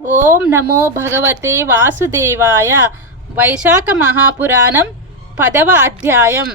ఓం నమో భగవతే వాసుదేవాయ. వైశాఖ మహాపురాణం 10వ అధ్యాయం.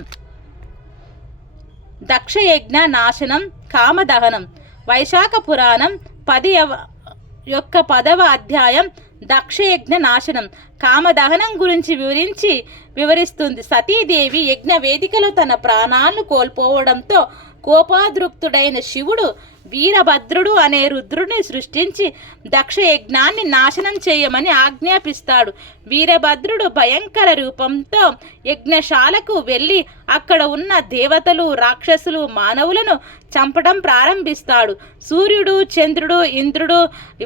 దక్షయజ్ఞ నాశనం కామదహనం. వైశాఖ పురాణం 10వ అధ్యాయం దక్షయజ్ఞ నాశనం కామదహనం గురించి వివరిస్తుంది. సతీదేవి యజ్ఞ వేదికలో తన ప్రాణాలను కోల్పోవడంతో కోపాదృక్తుడైన శివుడు వీరభద్రుడు అనే రుద్రుడిని సృష్టించి దక్షయజ్ఞాన్ని నాశనం చేయమని ఆజ్ఞాపిస్తాడు. వీరభద్రుడు భయంకర రూపంతో యజ్ఞశాలకు వెళ్ళి అక్కడ ఉన్న దేవతలు, రాక్షసులు, మానవులను చంపడం ప్రారంభిస్తాడు. సూర్యుడు, చంద్రుడు, ఇంద్రుడు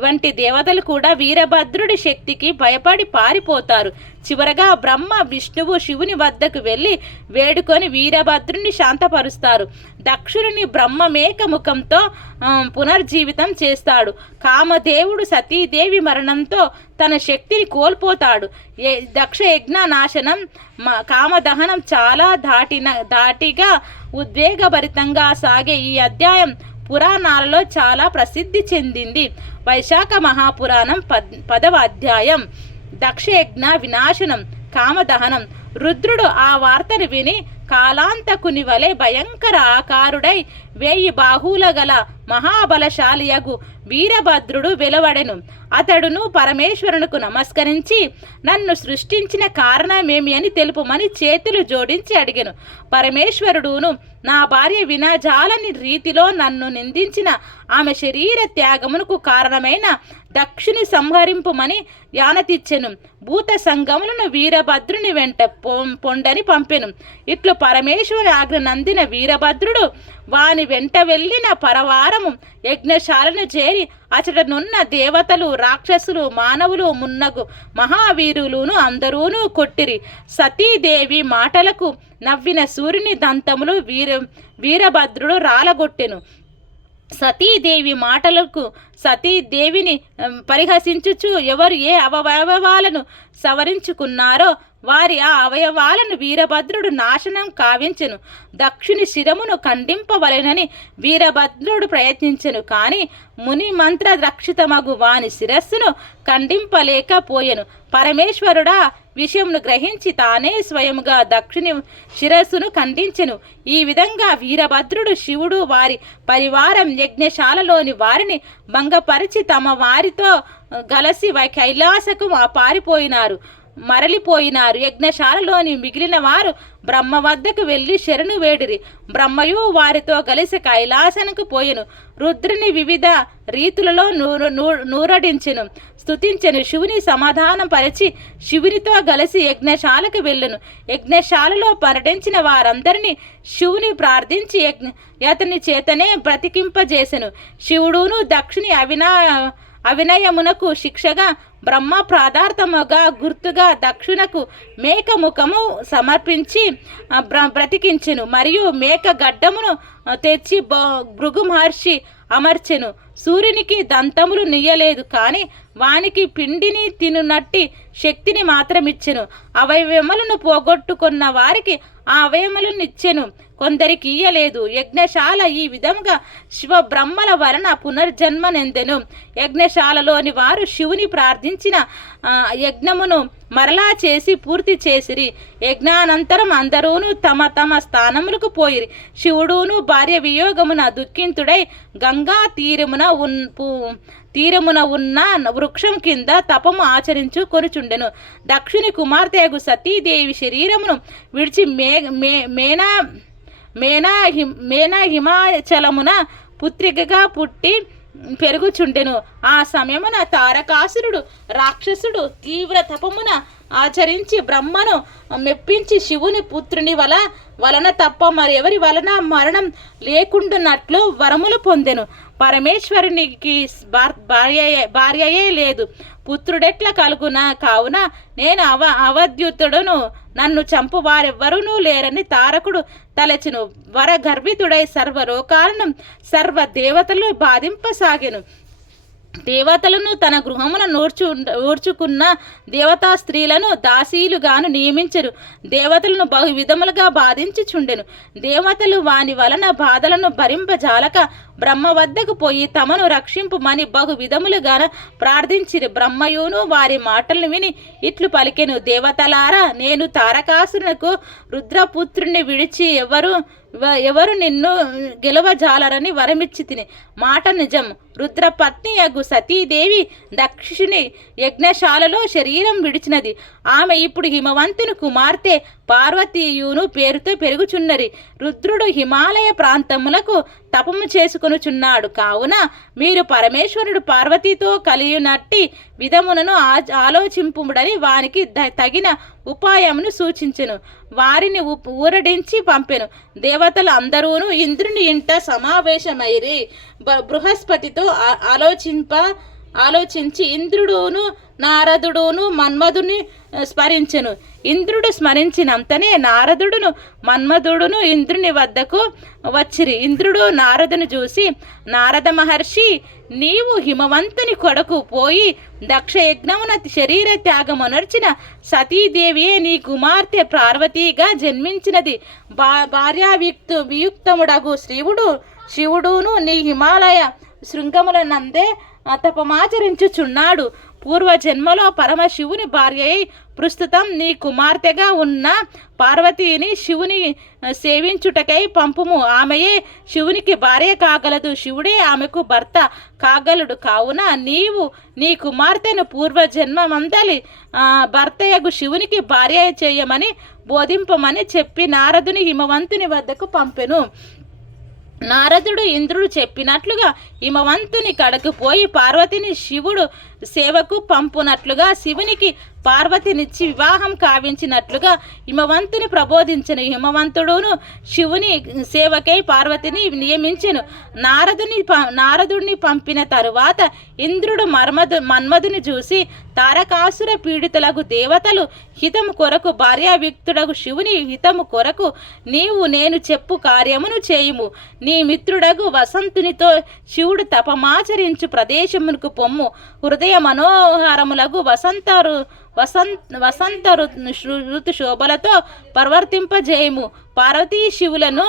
వంటి దేవతలు కూడా వీరభద్రుడి శక్తికి భయపడి పారిపోతారు. చివరగా బ్రహ్మ, విష్ణువు శివుని వద్దకు వెళ్ళి వేడుకొని వీరభద్రుని శాంతపరుస్తారు. దక్షుని బ్రహ్మ మేక ముఖంతో పునర్జీవితం చేస్తాడు. కామదేవుడు సతీదేవి మరణంతో తన శక్తిని కోల్పోతాడు. దక్షయజ్ఞ నాశనం కామదహనం చాలా ధాటిగా ఉద్వేగభరితంగా సాగే ఈ అధ్యాయం పురాణాలలో చాలా ప్రసిద్ధి చెందింది. వైశాఖ మహాపురాణం 10వ అధ్యాయం దక్షయజ్ఞ వినాశనం కామదహనం. రుద్రుడు ఆ వార్తను విని కాలాంతకుని వలె భయంకర ఆకారుడై 1000 బాహువుల గల మహాబలశాలియగు వీరభద్రుడు వెలువడెను. అతడును పరమేశ్వరునకు నమస్కరించి నన్ను సృష్టించిన కారణమేమి అని తెలుపమని చేతులు జోడించి అడిగెను. పరమేశ్వరుడును నా భార్య వినజాలని రీతిలో నన్ను నిందించిన ఆమె శరీర త్యాగమునకు కారణమైన దక్షుని సంహరింపుమని యానతిచ్చెను. భూత సంగములను వీరభద్రుని వెంట పొండని పంపెను. ఇట్లు పరమేశ్వరి ఆజ్ఞ నందిన వీరభద్రుడు వాని వెంట వెళ్ళిన పరవారము యజ్ఞశాలను చేరి అచటనున్న దేవతలు, రాక్షసులు, మానవులు మున్నగు మహావీరులును అందరూను కొట్టిరి. సతీదేవి మాటలకు నవ్విన సూర్యుని దంతములు వీరభద్రుడు రాలగొట్టెను. సతీదేవి మాటలకు సతీదేవిని పరిహసించుచు ఎవరు ఏ అవయవాలను సవరించుకున్నారో వారి ఆ అవయవాలను వీరభద్రుడు నాశనం కావించెను. దక్షుని శిరమును ఖండింపవలెనని వీరభద్రుడు ప్రయత్నించెను. కానీ ముని మంత్ర రక్షితమగు వాని శిరస్సును ఖండింపలేకపోయెను. పరమేశ్వరుడా విషయమును గ్రహించి తానే స్వయముగా దక్షుని శిరస్సును ఖండించెను. ఈ విధంగా వీరభద్రుడు, శివుడు, వారి పరివారం యజ్ఞశాలలోని వారిని భంగపరిచి తమ వారితో గలసి కైలాసకు మరలిపోయినారు. యజ్ఞశాలలోని మిగిలిన వారు బ్రహ్మ వద్దకు వెళ్ళి శరణు వేడిరి. బ్రహ్మయు వారితో కలిసి కైలాసనకు పోయెను. రుద్రుని వివిధ రీతులలో నూరడించెను, స్తుతించెను. శివుని సమాధానం పరిచి శివునితో కలిసి యజ్ఞశాలకు వెళ్ళెను. యజ్ఞశాలలో పర్యటించిన వారందరినీ శివుని ప్రార్థించి అతని చేతనే బ్రతికింపజేసెను. శివుడును దక్షుని అవినయమునకు శిక్షగా బ్రహ్మ ప్రాదార్థముగా గుర్తుగా దక్షునకు మేక ముఖము సమర్పించి బ్రతికించెను. మరియు మేక గడ్డమును తెచ్చి భృగు మహర్షి అమర్చెను. సూర్యునికి దంతములు నీయలేదు, కానీ వానికి పిండిని తినునట్టి శక్తిని మాత్రమిచ్చెను. అవయవములను పోగొట్టుకున్న వారికి ఆ అవయములను ఇచ్చెను, కొందరికి ఇయ్యలేదు. యజ్ఞశాల ఈ విధంగా శివ బ్రహ్మల వలన పునర్జన్మనెందెను. యజ్ఞశాలలోని వారు శివుని ప్రార్థించిన యజ్ఞమును మరలా చేసి పూర్తి చేసిరి. యజ్ఞానంతరం అందరూను తమ తమ స్థానములకు పోయిరి. శివుడును భార్య వియోగమున దుఃఖితుడై గంగా తీరమున ఉన్న వృక్షం కింద తపము ఆచరించు కొనుచుండెను. దక్షుని కుమార్తెగు సతీదేవి శరీరమును విడిచి మేనా హిమాచలమున పుత్రికగా పుట్టి పెరుగుచుండెను. ఆ సమయమున తారకాసురుడు రాక్షసుడు తీవ్ర తపమున ఆచరించి బ్రహ్మను మెప్పించి శివుని పుత్రుని వలన తప్ప మరెవరి వలన మరణం లేకుండానట్లు వరములు పొందెను. పరమేశ్వరునికి భార్యయే లేదు, పుత్రుడెట్ల కలుగునా? కావున నేను అవద్యుతుడును, నన్ను చంపు వారెవ్వరూ లేరని తారకుడు తలచెను. వరగర్వితుడై సర్వలోకాలను సర్వ దేవతలు బాధింపసాగెను. దేవతలను తన గృహమున ఊర్చుకున్న దేవతా స్త్రీలను దాసీలుగాను నియమించరు. దేవతలను బహు విధములుగా బాధించుచుండెను. దేవతలు వాని వలన బాధలను భరింపజాలక బ్రహ్మ వద్దకు పోయి తమను రక్షింపుమని బహు విధములుగా ప్రార్థించిరి. బ్రహ్మయును వారి మాటలను విని ఇట్లు పలికెను, దేవతలారా, నేను తారకాసురునకు రుద్రపుత్రుని విడిచి ఎవరు నిన్ను గెలవజాలరని వరమిచ్చి తిని. మాట నిజం. రుద్రపత్నియగు సతీదేవి దక్షిణి యజ్ఞశాలలో శరీరం విడిచినది. ఆమె ఇప్పుడు హిమవంతుని కుమార్తె పార్వతీయును పేరుతో పెరుగుచున్నది. రుద్రుడు హిమాలయ ప్రాంతములకు తపము చేసుకొనుచున్నాడు. కావున మీరు పరమేశ్వరుడు పార్వతీతో కలియునట్టి విధములను ఆలోచింపుడని వారికి తగిన ఉపాయమును సూచించెను. వారిని ఊరడించి పంపెను. దేవతలు అందరూను ఇంద్రుని ఇంట సమావేశమైరి. బృహస్పతితో ఆలోచించి ఇంద్రుడును నారదుడును మన్మధుని స్మరించెను. ఇంద్రుడు స్మరించినంతనే నారదుడును మన్మధుడును ఇంద్రుని వద్దకు వచ్చిరి. ఇంద్రుడు నారదుని చూసి, నారద మహర్షి, నీవు హిమవంతుని కొడుకు పోయి దక్షయజ్ఞమున శరీర త్యాగమునర్చిన సతీదేవియే నీ కుమార్తె పార్వతీగా జన్మించినది. వియుక్తముడగు శివుడును నీ హిమాలయ శృంగముల నందే తపమాచరించుచున్నాడు. పూర్వజన్మలో పరమశివుని భార్య అయి ప్రస్తుతం నీ కుమార్తెగా ఉన్న పార్వతీని శివుని సేవించుటకై పంపుము. ఆమెయే శివునికి భార్య కాగలదు, శివుడే ఆమెకు భర్త కాగలడు. కావున నీవు నీ కుమార్తెను పూర్వజన్మమందలి భర్తయగు శివునికి భార్య చేయమని బోధింపమని చెప్పి నారదుని హిమవంతుని వద్దకు పంపెను. నారదుడు ఇంద్రుడు చెప్పినట్లుగా హిమవంతుని కడకు పోయి పార్వతిని శివుడు సేవకు పంపునట్లుగా శివునికి పార్వతినిచ్చి వివాహం కావించినట్లుగా హిమవంతుని ప్రబోధించెను. హిమవంతుడును శివుని సేవకై పార్వతిని నియమించెను. నారదుడిని పంపిన తరువాత ఇంద్రుడు మన్మధుని చూసి, తారకాసుర పీడితులకు దేవతలు హితము కొరకు భార్యావిక్తుడగు శివుని హితము కొరకు నీవు నేను చెప్పు కార్యమును చేయుము. నీ మిత్రుడగు వసంతునితో శివుడు తపమాచరించు ప్రదేశమునకు పొమ్ము. హృదయ మనోహరములగు వసంత ఋతు శోభలతో పరివర్తింపజేయము. పార్వతీ శివులను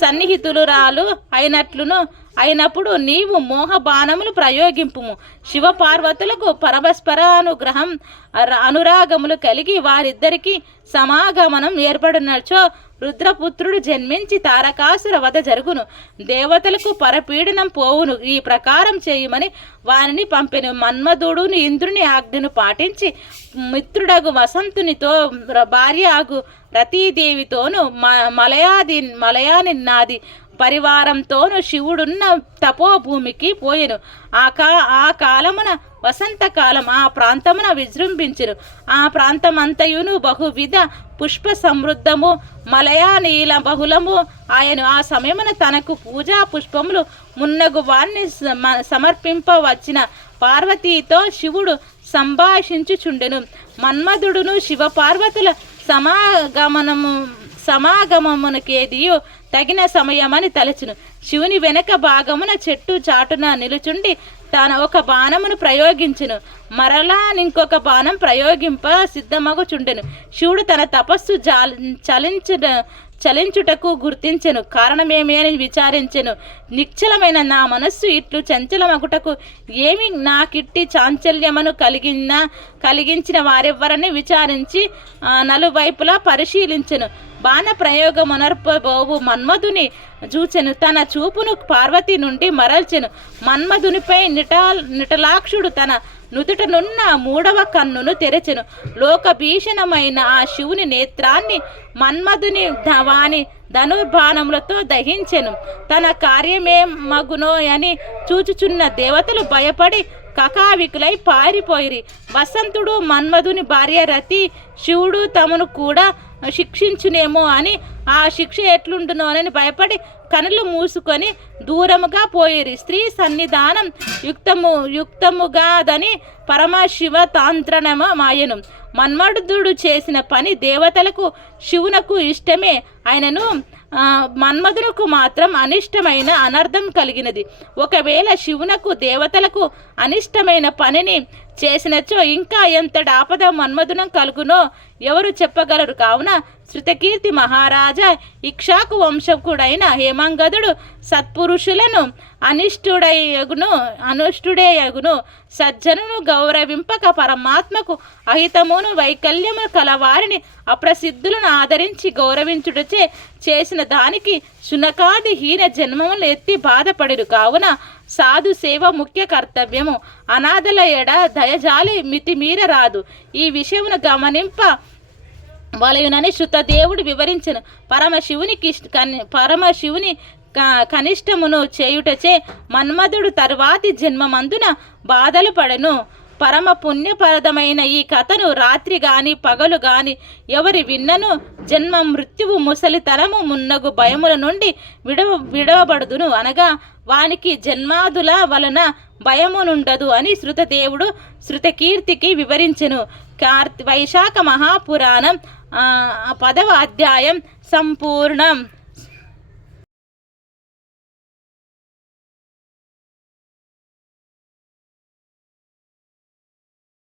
సన్నిహితులురాలు అయినప్పుడు నీవు మోహ బాణములు ప్రయోగింపుము. శివ పార్వతులకు పరస్పరానుగ్రహం అనురాగములు కలిగి వారిద్దరికి సమాగమనం ఏర్పడినచో రుద్రపుత్రుడు జన్మించి తారకాసుర వధ జరుగును. దేవతలకు పరపీడనం పోవును. ఈ ప్రకారం చేయమని వారిని పంపెను. మన్మధుడు ఇంద్రుని ఆజ్ఞను పాటించి మిత్రుడగు వసంతునితో భార్య ఆగు రతీదేవితోను మలయానిన్నాది పరివారంతోను శివుడున్న తపోభూమికి పోయెను. ఆ కాలమున వసంతకాలం ఆ ప్రాంతమున విజృంభించెను. ఆ ప్రాంతమంతయును బహువిధ పుష్ప సమృద్ధము మలయానీల బహుళము ఆయను. ఆ సమయమున తనకు పూజా పుష్పములు మున్నగు వారిని సమర్పింపవచ్చిన పార్వతీతో శివుడు సంభాషించుచుండెను. మన్మధుడును శివ పార్వతుల సమాగమమునకేదియో తగిన సమయమని తలచును. శివుని వెనక భాగమున చెట్టు చాటున నిలుచుండి తాను ఒక బాణమును ప్రయోగించును. మరలా ఇంకొక బాణం ప్రయోగింప సిద్ధమగుచుండెను. శివుడు తన తపస్సు చలించుటకు గుర్తించెను. కారణమేమి అని విచారించెను. నిశ్చలమైన నా మనస్సు ఇట్లు చంచలమగుటకు ఏమి నాకిట్టి చాంచల్యమును కలిగించిన వారెవ్వరని విచారించి నలువైపులా పరిశీలించెను. బాణ ప్రయోగమునర్పబోవు మన్మధుని చూచెను. తన చూపును పార్వతి నుండి మరల్చెను. మన్మధునిపై నిటలాక్షుడు తన నుదుటనున్న మూడవ కన్నును తెరచెను. లోకభీషణమైన ఆ శివుని నేత్రాన్ని మన్మధుని వాని ధనుర్బాణములతో దహించెను. తన కార్యమే మగునో అని చూచుచున్న దేవతలు భయపడి కకావికులై పారిపోయిరి. వసంతుడు మన్మధుని భార్య రతి శివుడు తమను కూడా శిక్షించునేమో అని ఆ శిక్ష ఎట్లుండునోనని భయపడి కనులు మూసుకొని దూరముగా పోయిరి. స్త్రీ సన్నిధానం యుక్తముగాదని పరమశివ తాంత్రణమాయను. మన్మధుడు చేసిన పని దేవతలకు శివునకు ఇష్టమే ఆయనను మన్మధునకు మాత్రం అనిష్టమైన అనర్థం కలిగినది. ఒకవేళ శివునకు దేవతలకు అనిష్టమైన పనిని చేసినచో ఇంకా ఎంతటి ఆపద మన్మధునం కలుగునో ఎవరు చెప్పగలరు. కావున శృతకీర్తి మహారాజా ఇక్ష్వాకు వంశకుడైన హేమంగదుడు సత్పురుషులను అనుష్ఠుడేయగును సజ్జనును గౌరవింపక పరమాత్మకు అహితమును వైకల్యము కలవారిని అప్రసిద్ధులను ఆదరించి గౌరవించుటచే చేసిన దానికి శునకాది హీన జన్మములు ఎత్తి బాధపడిరు. కావున సాధు సేవ ముఖ్య కర్తవ్యము. అనాథల ఎడ దయజాలి మితిమీర రాదు. ఈ విషయమును గమనింప వలయునని శృతదేవుడు వివరించను. పరమశివుని కనిష్టమును చేయుటచే మన్మధుడు తరువాతి జన్మమందున బాధలు పడెను. పరమ పుణ్యపరదమైన ఈ కథను రాత్రి గాని పగలు గాని ఎవరి విన్నను జన్మ మృత్యువు ముసలితనము మున్నగు భయముల నుండి విడవబడుదును అనగా వానికి జన్మాదుల వలన భయమునుండదు అని శృతదేవుడు శృతకీర్తికి వివరించెను. వైశాఖ మహాపురాణం 10వ అధ్యాయం సంపూర్ణం.